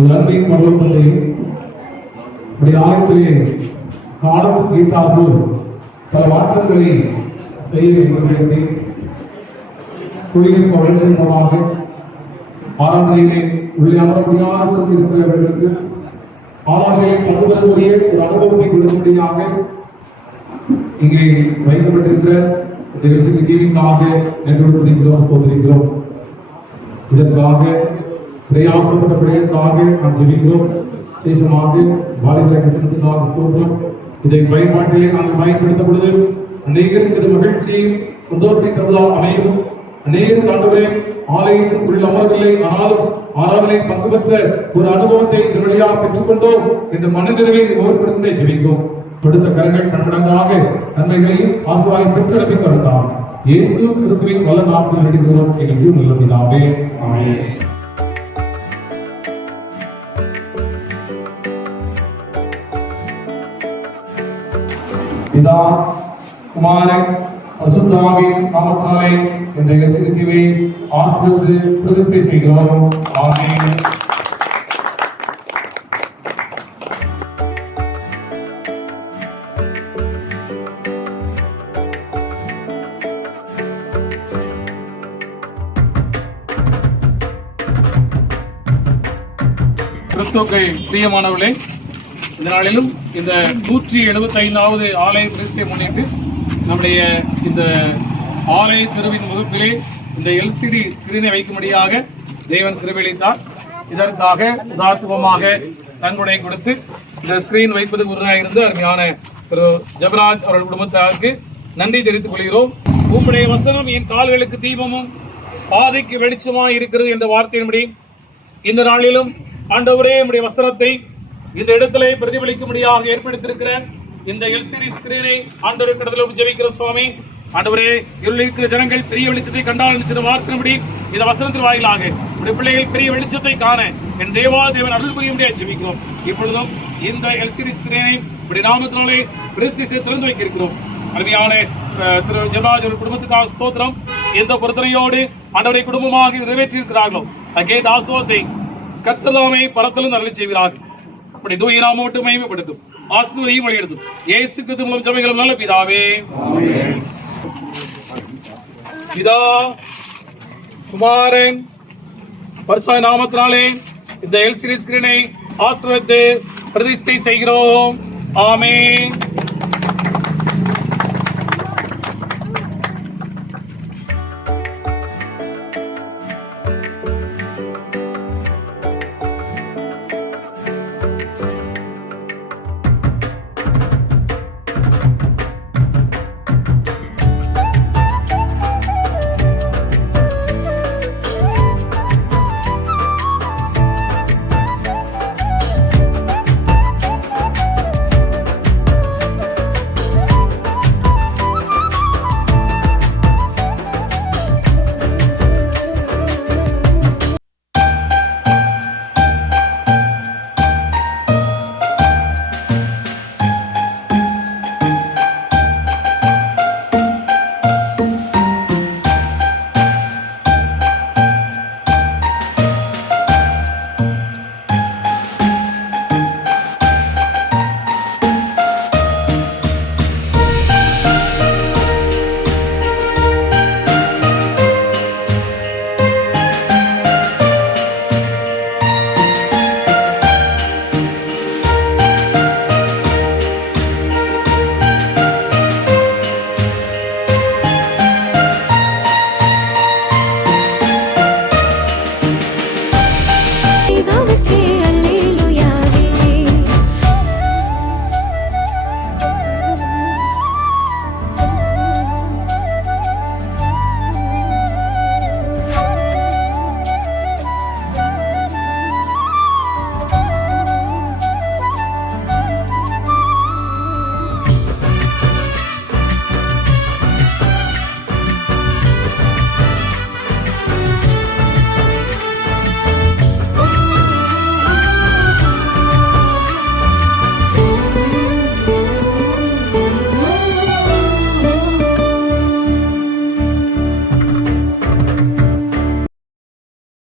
அன்பையும் பரலோகத்தையும் ஆலயத்திலே காலத்துக்கு ஏற்றார்கள் பல மாற்றங்களை செய்ய வேண்டும். தொழில்நுட்ப வளர்ச்சி மூலமாக ஆராதனையிலே உள்ளே அமர முடியாத சொல்லியிருக்கிறவர்களுக்கு ஆராதனையை பங்குபெறக்கூடிய ஒரு அனுபவத்தை கொடுக்கும்படியாக இங்கே வைக்கப்பட்டிருக்கிற இந்த தீவிக்காக நன்றி ஸ்தோத்திரிக்கிறோம். இதற்காக பிரயாசப்பட்ட பிள்ளைகளுக்காக நாம் ஜெபிக்கிறோம். விசேஷமாக வாலிபரை செலுத்தினாக ஸ்தோத்திரம். இதை பயன்பாட்டிலே நாங்கள் பயன்படுத்த பொழுது அநேகருக்கு மகிழ்ச்சியும் சந்தோஷத்தை தருவதால் அமையும். அநேகர் ஆண்டவரே ஆலயத்தில் உள்ள அமர்வில்லை, ஆனாலும் ஆராதனை பங்கு பெற்ற ஒரு அனுபவத்தை இந்த வழியாக பெற்றுக்கொண்டோம் என்ற மனநிறைவை ஒவ்வொருவருக்குமே ஜெபிக்கும். கொடுத்த கரங்கள் கண்மடங்காக நன்மைகளையும் ஆசீர்வாதம் பெற்றெடுக்க வருகிறார். இயேசு கிறிஸ்துவின் வல்ல நாமத்தில் நடிக்கிறோம் எங்கள் ஜீவன் நல்ல பிதாவே, ஆமென். பிதா குமாரன் பரிசுத்தாவின் நாமத்தினாலே இந்த இயேசுவை ஆசீர்வதித்து பிரதிஷ்டை செய்கிறோம். ஆமென். கிறிஸ்துவுக்கு பிரியமானவர்களே, இந்த நாளிலும் இந்த 175வது ஆலய பிரதிஷ்டை முன்னிட்டு நம்முடைய இந்த ஆலய திருவின் முகப்பிலே இந்த எல்சிடி ஸ்கிரீனை வைக்கும்படியாக தேவன் கிருபையளித்தார். இதற்காக உதார்த்தமாக நன்கொடை கொடுத்து இந்த ஸ்கிரீன் வைப்பது உறுதியாக இருந்து அருமையான திரு ஜெபராஜ் அவர்கள் குடும்பத்தாருக்கு நன்றி தெரிவித்துக் கொள்கிறோம். உம்முடைய வசனம் என் கால்களுக்கு தீபமும் பாதைக்கு வெளிச்சமாக இருக்கிறது என்ற வார்த்தையின்படி இந்த நாளிலும் ஆண்டவரே உம்முடைய வசனத்தை இந்த இடத்திலே பிரதிபலிக்கும்படியாக ஏற்படுத்தியிருக்கிற இந்த எல்சிடி ஸ்கிரீனை ஆண்டவர் கடத்தில் ஜெபிக்கிற சுவாமி. ஆண்டவரே, இருக்கிற ஜனங்கள் பெரிய வெளிச்சத்தை கண்டால் வார்த்தையின்படி இந்த வசனத்தின் வாயிலாக உடைய பிள்ளைகள் பெரிய வெளிச்சத்தை காண என் தேவன் அருள் புரியும்படியாக ஜெபிக்கிறோம். இப்பொழுதும் இந்த எல்சிடி ஸ்கிரீனை இப்படி நாமத்தினாலே பிரதிஷ்டை திறந்து வைக்க இருக்கிறோம். அருமையான திரு ஜெபராஜ் குடும்பத்துக்காக ஸ்தோத்திரம். எந்த பொருத்தனையோடு ஆண்டவரை குடும்பமாக நிறைவேற்றி இருக்கிறார்களோ அங்கே ஆசோத்தை கர்த்ததாமை பரத்திலும் அருளி செய்கிறார்கள். அப்படி தூய நாமம் மட்டும் மகிமைப்படுத்தும், ஆசீர்வதியும் வழியெடுத்தும் இயேசு கிறிஸ்து மூலம் ஜெபிக்கிறோம் நல்ல பிதாவே. பிதா குமாரன் பரிசுத்த நாமத்தினாலே இந்த எல்சிடி ஸ்கிரீனை ஆசீர்வதித்து பிரதிஷ்டை செய்கிறோம். ஆமென்.